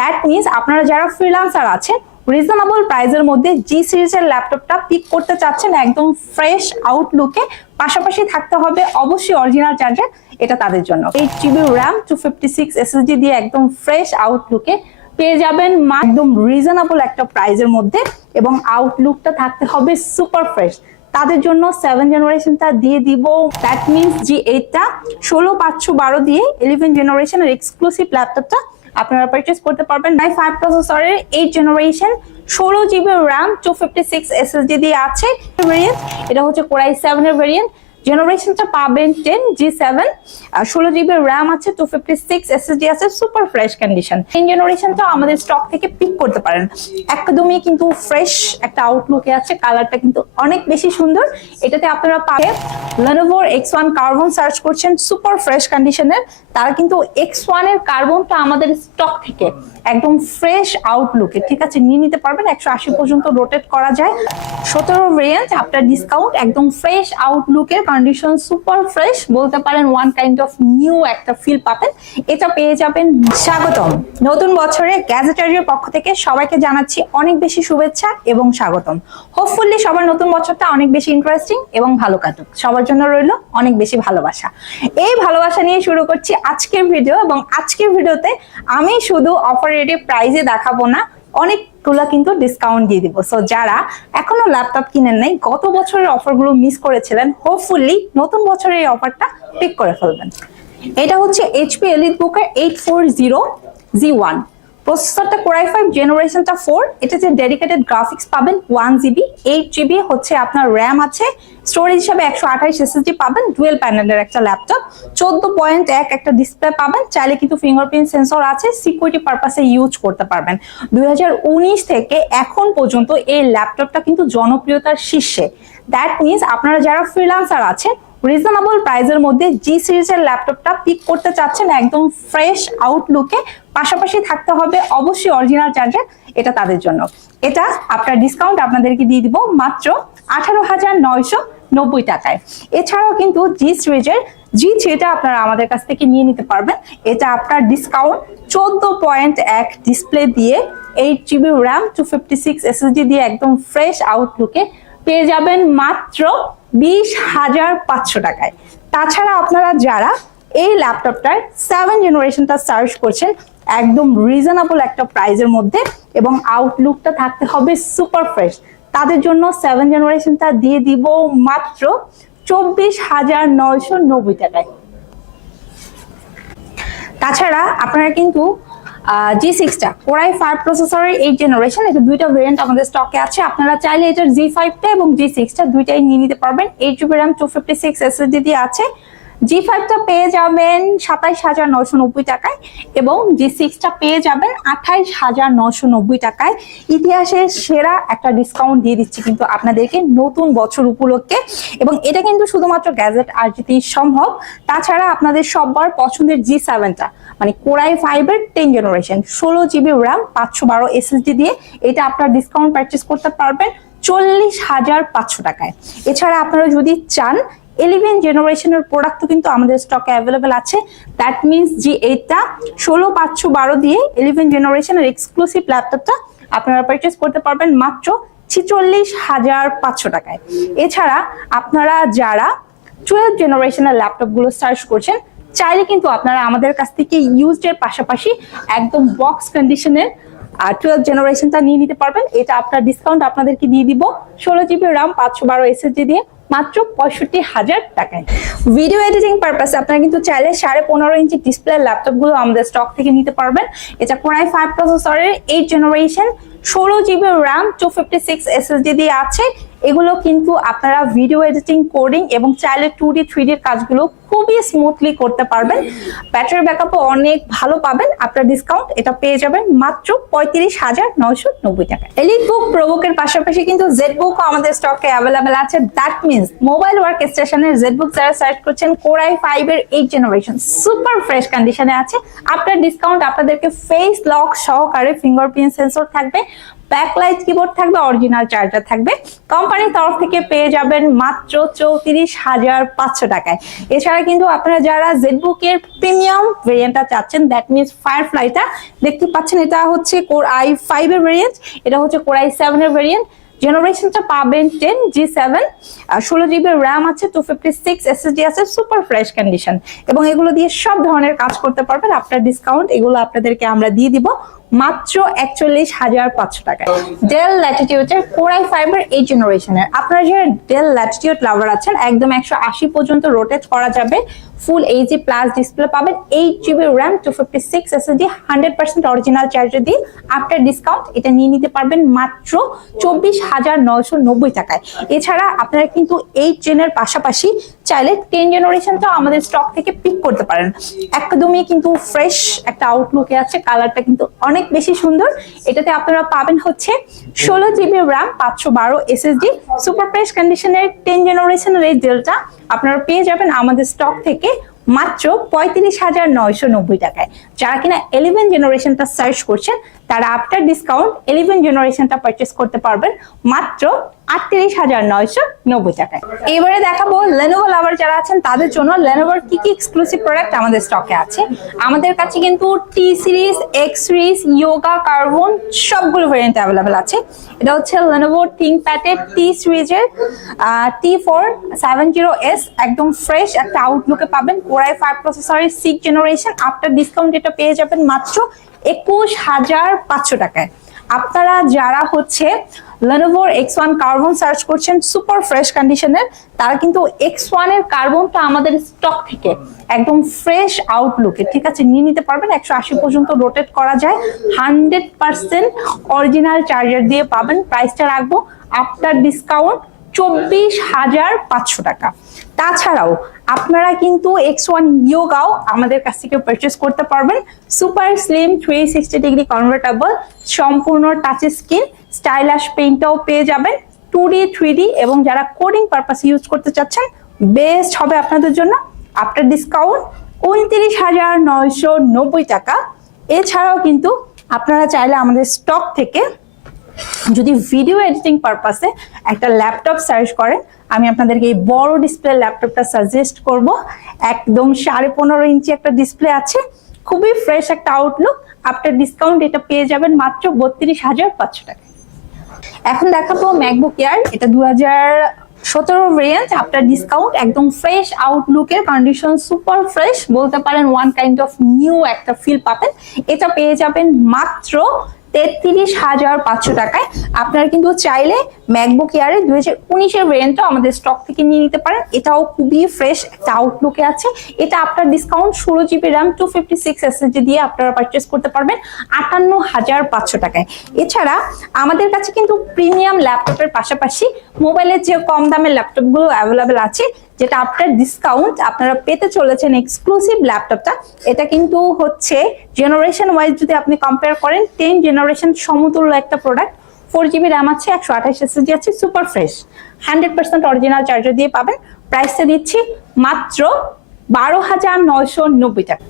That means আপনারা যারা freelancer আছেন রিজনেবল প্রাইসের মধ্যে জি সিরিজের ল্যাপটপটা পিক করতে চাচ্ছেন একদম ফ্রেশ আউটলুকে পাশাপাশি থাকতে হবে অবশ্যই অরিজিনাল চার্জার এটা তাদের জন্য। Eight GB RAM two fifty six দিয়ে একদম ফ্রেশ আউটলুকে পেয়ে যাবেন একদম রিজনেবল একটা প্রাইসের মধ্যে এবং আউটলুকটা থাকতে হবে সুপার ফ্রেশ তাদের জন্য সেভেন জেনারেশনটা দিয়ে দিব। দ্যাট মিনস জি এইটটা ষোলো পাঁচশো বারো দিয়ে ইলেভেন জেনারেশনের এক্সক্লুসিভ ল্যাপটপটা আপনারা পারচেস করতে পারবেন নাই ফাইভ প্রসেসরের এইট জেনারেশন ষোলো GB RAM two fifty six SSD দিয়ে আছে। ভেরিয়েন্ট এটা হচ্ছে কোরাই সেভেনের ভেরিয়েন্ট জেনারেশনটা পাবেন টেন জি সেভেন ষোলো জিবি র্যাম আছে টু ফিফটি সিক্স এসএসডি আছে সুপার ফ্রেশ কন্ডিশন টেন জেনারেশনটা আমাদের স্টক থেকে পিক করতে পারেন। একদমই কিন্তু ফ্রেশ একটা আউটলুকে আছে কালারটা কিন্তু অনেক বেশি সুন্দর। এটাতে আপনারা পাবেন লেনোভোর এক্স ওয়ান কার্বন সার্চ করছেন সুপার ফ্রেশ কন্ডিশনের তারা কিন্তু এক্স ওয়ানের কার্বনটা আমাদের স্টক থেকে একদম ফ্রেশ আউটলুকে ঠিক আছে, নিয়ে নিতে পারবেন। একশো আশি পর্যন্ত রোটেট করা যায়। সতেরো রেঞ্জ আপনার ডিসকাউন্ট একদম ফ্রেশ আউটলুকের কন্ডিশন সুপার ফ্রেশ বলতে পারেন ওয়ান কাইন্ড অফ নিউ একটা ফিল পাবেন। এটা পেয়ে যাবেন স্বাগতম। নতুন বছরে গ্যাজেটারির পক্ষ থেকে সবাইকে জানাচ্ছি অনেক বেশি শুভেচ্ছা এবং স্বাগতম। হোপফুলি সবার নতুন বছরটা অনেক বেশি ইন্টারেস্টিং এবং ভালো কাটুক। সবার জন্য রইল অনেক বেশি ভালোবাসা। এই ভালোবাসা নিয়ে শুরু করছি আজকের ভিডিও এবং আজকের ভিডিওতে আমি শুধু অপারেটিভ প্রাইজে দেখাবো না অনেকগুলো কিন্তু ডিসকাউন্ট দিয়ে দিব। সো যারা এখনও ল্যাপটপ কিনেন নাই, গত বছরের অফারগুলো মিস করেছিলেন হোপফুলি নতুন বছরের এই অফারটা পিক করে ফেলবেন। এটা হচ্ছে এইচপি এলিট বুকের eight four zero G one প্রসেসরটা core i five জেনারেশনটা ফোর এটাতে ডেডিকেটেড গ্রাফিক্স পাবেন ওয়ান জিবি এইট জিবি হচ্ছে আপনার র্যাম আছে। স্টোরেজ হিসাবে একশো আঠাইশ এসএসডি পাবেন ডুয়েল প্যানেলের একটা ল্যাপটপ চোদ্দ পয়েন্ট এক একটা ডিসপ্লে পাবেন, চাইলে কিন্তু ফিঙ্গারপ্রিন্ট সেন্সর আছে সিকিউরিটি পারপাসে ইউজ করতে পারবেন। দুই হাজার উনিশ থেকে এখন পর্যন্ত এই ল্যাপটপটা কিন্তু জনপ্রিয়তার শীর্ষে। দ্যাট মিনস আপনারা যারা ফ্রিল্যান্সার আছেন রিজনেবল প্রাইসের মধ্যে জি সিরিজের ল্যাপটপটা পিক করতে চাচ্ছেন একদম ফ্রেশ আউটলুকে পাশাপাশি থাকতে হবে অবশ্যই অরিজিনাল চার্জার এটা তাদের জন্য। এটা আপনার ডিসকাউন্ট আপনাদেরকে দিয়ে দিব মাত্র আঠারো হাজার নয়শো নব্বই টাকায়। এছাড়াও কিন্তু জি সিরিজের জি থ্রিটা আপনারা আমাদের কাছ থেকে নিয়ে নিতে পারবেন। এটা আপনার ডিসকাউন্ট চোদ্দ পয়েন্ট এক ডিসপ্লে দিয়ে eight GB RAM two fifty six SSD দিয়ে একদম ফ্রেশ আউটলুকে পেয়ে যাবেন মাত্র বিশ হাজার পাঁচশো টাকায়। তাছাড়া আপনারা যারা এই ল্যাপটপটার সেভেন জেনারেশনটা সার্চ করছেন, একদম রিজনেবল একটা প্রাইজের মধ্যে এবং আউটলুকটা থাকতে হবে সুপার ফ্রেশ তাদের জন্য সেভেন জেনারেশনটা দিয়ে দিব মাত্র চব্বিশ হাজার নয়শো নব্বই টাকায়। তাছাড়া আপনারা কিন্তু জি সিক্সটা কোরাই ফাইভ প্রসেসরের এই জেনারেশন এটা দুইটা ভেরিয়েন্ট আমাদের স্টকে আছে। আপনারা চাইলে এটার জি ফাইভটা এবং জি সিক্সটা দুইটাই নিয়ে নিতে পারবেন। Eight GB RAM two fifty six SSD দিয়ে আছে। জি ফাইভটা পেয়ে যাবেন সাতাইশ হাজার নশো নব্বই টাকায় এবং জি সিক্সটা পেয়ে যাবেন আঠাইশ হাজার নশো নব্বই টাকায়। ইতিহাসের সেরা একটা ডিসকাউন্ট দিয়ে দিচ্ছি কিন্তু আপনাদেরকে নতুন বছর উপলক্ষে এবং এটা কিন্তু শুধুমাত্র গ্যাজেট আর যেতেই সম্ভব। তাছাড়া আপনাদের সবার পছন্দের জি সেভেনটা মানে কোরাই ফাইভের টেন জেনারেশন ষোলো জিবি র্যাম পাঁচশো বারো এসএসডি দিয়ে এটা আপনার ডিসকাউন্ট পারচেস করতে পারবেন চল্লিশ হাজার পাঁচশো টাকায়। এছাড়া আপনারা যদি চান ইলেভেন জেনারেশনের প্রোডাক্টও কিন্তু আমাদের স্টকে অ্যাভেলেবেল আছে। দ্যাট মিনস জি এইটটা ষোলো, পাঁচশো, বারো দিয়ে ইলেভেন জেনারেশনের এক্সক্লুসিভ ল্যাপটপটা আপনারা পারচেস করতে পারবেন মাত্র ছিচল্লিশ হাজার পাঁচশো টাকায়। এছাড়া আপনারা যারা টুয়েলভ জেনারেশনের ল্যাপটপগুলো সার্চ করছেন, চাইলে কিন্তু আপনারা আমাদের কাছ থেকে ইউজড এর পাশাপাশি একদম বক্স কন্ডিশনের টুয়েলভ জেনারেশনটা নিয়ে নিতে পারবেন। এটা আপনার ডিসকাউন্ট আপনাদেরকে দিয়ে দিব। ষোলো জিবি র্যাম পাঁচশো বারো এসএসডি দিয়ে মাত্র পঁয়ষট্টি হাজার টাকায়। ভিডিও এডিটিং পারপাসে আপনারা কিন্তু চাইলে সাড়ে পনেরো ইঞ্চি ডিসপ্লে ল্যাপটপগুলো আমাদের স্টক থেকে নিতে পারবেন। এটা কোনায় ফাইভ প্রসেসরের এইট জেনারেশন ষোলো GB RAM two fifty six SSD দিয়ে আছে। এগুলো কিন্তু আপনারা ভিডিও এডিটিং কোডিং এবং চাইলে টু ডি থ্রি ডির কাজগুলো খুবই স্মুথলি করতে পারবেন। ব্যাটারি ব্যাকআপও অনেক ভালো পাবেন। আপনার ডিসকাউন্ট এটা পেয়ে যাবেন মাত্র পঁয়ত্রিশ হাজার নয়শো নব্বই টাকা এলিট বুক প্রবুকের পাশাপাশি কিন্তু জেড বুকও আমাদের স্টকে অ্যাভেলেবেল আছে। দ্যাট মিনস মোবাইল ওয়ার্ক স্টেশনের জেড বুক যারা সার্চ করছেন কোরাই ফাইভ এর এইট জেনারেশন সুপার ফ্রেশ কন্ডিশনে আছে। আপনার ডিসকাউন্ট আপনাদেরকে ফেস লক সহকারে ফিঙ্গারপ্রিন্ট সেন্সর থাকবে। ব্যাকলাইট কিবোর্ড থাকবে অরিজিনাল চার্জার থাকবে। কোম্পানির তরফ থেকে পেয়ে যাবেন মাত্র চৌত্রিশ হাজার পাঁচশো টাকায়। এছাড়া কিন্তু আপনারা যারা জেডবুক এর প্রিমিয়াম ভেরিয়েন্টটা চাচ্ছেন দ্যাট মিনস ফায়ারফ্লাইটা দেখতে পাচ্ছেন এটা হচ্ছে কোর আই ফাইভ এর ভেরিয়েন্ট এটা হচ্ছে কোর আই সেভেন এর ভেরিয়েন্ট জেনারেশনটা পাবেন টেন জি সেভেন ষোলো জিবি র্যাম আছে টু ফিফটি সিক্স এসএসডি আছে সুপার ফ্রেশ কন্ডিশন এবং এগুলো দিয়ে সব ধরনের কাজ করতে পারবেন, আপনার ডিসকাউন্ট এগুলো আপনাদেরকে আমরা দিয়ে দিব। মাত্র একচল্লিশ হাজার পাঁচশো টাকায়। ডেল ল্যাটিটিউডের ফোর আই ফাইবার এই জেনারেশনের আপনারা যারা ডেল ল্যাটিটিউড লাভার আছেন, একদম একশো আশি পর্যন্ত রোটেট করা যাবে। ফুল এইচডি প্লাস ডিসপ্লে পাবেন। Eight GB RAM two fifty six SSD hundred percent original charger দিয়ে আফটার ডিসকাউন্ট এটা নিয়ে নিতে পারবেন মাত্র চব্বিশ হাজার নয়শো নব্বই টাকায়। এছাড়া আপনারা কিন্তু এইট জেনের পাশাপাশি চাইলে টেন জেনারেশনটাও আমাদের স্টক থেকে পিক করতে পারেন। একদমই কিন্তু ফ্রেশ একটা আউটলুকে আছে। কালারটা কিন্তু অনেক বেশি সুন্দর। এটাতে আপনারা পাবেন হচ্ছে ষোলো জিবি র্যাম পাঁচশো বারো এসএসডি সুপার ফ্রেশ কন্ডিশনের টেন জেনারেশনের এই জেলটা আপনারা পেয়ে যাবেন আমাদের স্টক থেকে মাত্র পঁয়ত্রিশ হাজার নয়শো নব্বই টাকায়। যারা কিনা ইলেভেন জেনারেশনটা সার্চ করছেন তারা আফটার ডিসকাউন্ট ইলেভেন জেনারেশনটা পারচেস করতে পারবেন মাত্র আটত্রিশ হাজার নয়শো নব্বই টাকায়। এবারে দেখাবো লেনোভো লাভার যারা আছেন, তাদের জন্য লেনোভোর কি কি এক্সক্লুসিভ প্রোডাক্ট আমাদের স্টকে আছে। আমাদের কাছে কিন্তু T series X series Yoga carbon সবগুলো ভেরিয়েন্ট অ্যাভেলেবেল আছে। এটা হচ্ছে লেনোভো থিং প্যাটের টি সিরিজের T four seven zero S একদম ফ্রেশ একটা আউটলুকে পাবেন। কোরাই ফাইভ প্রসেসরের সিক্স জেনারেশন আফটার ডিসকাউন্ট এটা পেয়ে যাবেন মাত্র একুশ হাজার পাঁচশো টাকায়। আপনারা যারা হচ্ছে লেনোভোর এক্স ওয়ান কার্বন সার্চ করছেন সুপার ফ্রেশ কন্ডিশনের তারা কিন্তু এক্স ওয়ানের কার্বনটা আমাদের স্টক থেকে একদম ফ্রেশ আউটলুকে ঠিক আছে, নিয়ে নিতে পারবেন। একশো আশি পর্যন্ত রোটেট করা যায়। হান্ড্রেড পার্সেন্ট অরিজিনাল চার্জার দিয়ে পাবেন। প্রাইসটা রাখব। আফটার ডিসকাউন্ট চব্বিশ হাজার পাঁচশো টাকা। তাছাড়াও আপনারা কিন্তু এক্স ওয়ান ইয়োগাও আমাদের কাছ থেকে পারচেস করতে পারবেন। Super slim three sixty degree convertible সম্পূর্ণ টাচ স্ক্রিন স্টাইলাশ পেইন্টটাও পেয়ে যাবেন। টু ডি থ্রি ডি এবং যারা কোডিং পারপাস ইউজ করতে চাচ্ছেন বেস্ট হবে আপনাদের জন্য আফটার ডিসকাউন্ট উনত্রিশ হাজার নয়শো নব্বই টাকা। এছাড়াও কিন্তু আপনারা চাইলে আমাদের স্টক থেকে যদি ভিডিও এডিটিং পারপাসে একটা ল্যাপটপ সার্চ করেন, আমি আপনাদেরকে এই বড় ডিসপ্লে ল্যাপটপটা সাজেস্ট করব। একদম সাড়ে পনেরো ইঞ্চি একটা ডিসপ্লে আছে, খুবই ফ্রেশ একটা আউটলুক আফটার ডিসকাউন্ট এটা পেয়ে যাবেন মাত্র বত্রিশ হাজার পাঁচশো টাকা এখন দেখাবো ম্যাকবুক এয়ার এটা দু সতেরো ভেরিয়েন্ট আফটার ডিসকাউন্ট একদম ফ্রেশ আউটলুকের কন্ডিশন সুপার ফ্রেশ বলতে পারেন ওয়ান কাইন্ড অফ নিউ একটা ফিল পাবেন। এটা পেয়ে যাবেন মাত্র তেত্রিশ হাজার পাঁচশো টাকায়। আপনারা কিন্তু চাইলে ম্যাকবুক এয়ারে দুই হাজার উনিশের ভেরিয়েন্টও আমাদের স্টক থেকে নিয়ে নিতে পারেন। এটাও খুবই ফ্রেশ একটা আউটলুকে আছে। এটা আপনার ডিসকাউন্ট ষোলো GB RAM two fifty six SSD দিয়ে আপনারা পারচেস করতে পারবেন আটান্ন হাজার পাঁচশো টাকায়। এছাড়া আমাদের কাছে কিন্তু প্রিমিয়াম ল্যাপটপের পাশাপাশি মোবাইলের যে কম দামের ল্যাপটপগুলো অ্যাভেলেবেল আছে যেটা আফটার ডিসকাউন্ট আপনারা পেতে চলেছেন এক্সক্লুসিভ ল্যাপটপটা এটা কিন্তু হচ্ছে জেনারেশন ওয়াইজ যদি আপনি কম্পেয়ার করেন টেন জেনারেশন সমতুল্য একটা প্রোডাক্ট ফোর জিবি র্যাম আছে, একশো আঠাশ এসএসডি আছে super fresh hundred percent original charger দিয়ে পাবেন। প্রাইসটা দিচ্ছি মাত্র বারো হাজার নয়শো নব্বই টাকা।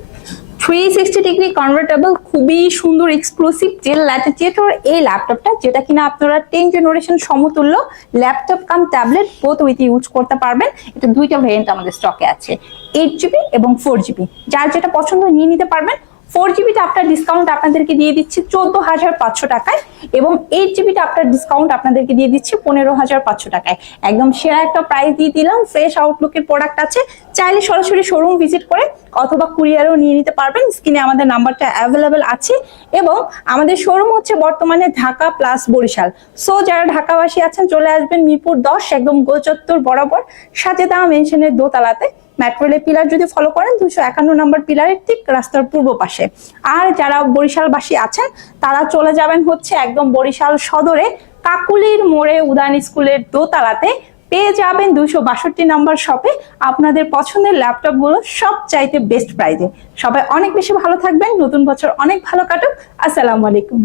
থ্রি সিক্সটি ডিগ্রি কনভার্টেবল খুবই সুন্দর এক্সক্লুসিভ জেল ল্যাটিটিউটর এই ল্যাপটপটা যেটা কিনা আপনারা টেন জেনারেশন সমতুল্য laptop cum tablet both with use করতে পারবেন। এটা দুইটা ভেরিয়েন্ট আমাদের স্টকে আছে এইট জিবি এবং ফোর জিবি যার যেটা পছন্দ নিয়ে নিতে পারবেন। ফোর জিবিটা আপনার ডিসকাউন্ট আপনাদেরকে দিয়ে দিচ্ছি চোদ্দ হাজার পাঁচশো টাকায় এবং এইট জিবিটা আপনার ডিসকাউন্ট আপনাদেরকে দিয়ে দিচ্ছি পনেরো হাজার পাঁচশো টাকায়। একদম সেরা একটা প্রাইস দিয়ে দিলাম ফ্রেশ আউটলুকের প্রোডাক্ট আছে। চাইলে সরাসরি শোরুম ভিজিট করে অথবা কুরিয়ারও নিয়ে নিতে পারবেন। স্ক্রিনে আমাদের নাম্বারটা অ্যাভেলেবেল আছে এবং আমাদের শোরুম হচ্ছে বর্তমানে ঢাকা প্লাস বরিশাল। সো যারা ঢাকাবাসী আছেন, চলে আসবেন মিরপুর দশ, একদম গোলচত্বর বরাবর। সাথে দাম মেনশনের দোতলাতে। ম্যাট্রোলের পিলার যদি ফলো করেন দুশো একান্ন নম্বর পিলারের ঠিক রাস্তার পূর্ব পাশে। আর যারা বরিশালবাসী আছেন, তারা চলে যাবেন হচ্ছে একদম বরিশাল সদরে কাকুলির মোড়ে উদান স্কুলের দোতলাতে। পেয়ে যাবেন দুইশো বাষট্টি নাম্বার শপে। আপনাদের পছন্দের ল্যাপটপগুলো সব চাইতে বেস্ট প্রাইজে সবাই অনেক বেশি ভালো থাকবেন। নতুন বছর অনেক ভালো কাটুক। আসসালামু আলাইকুম।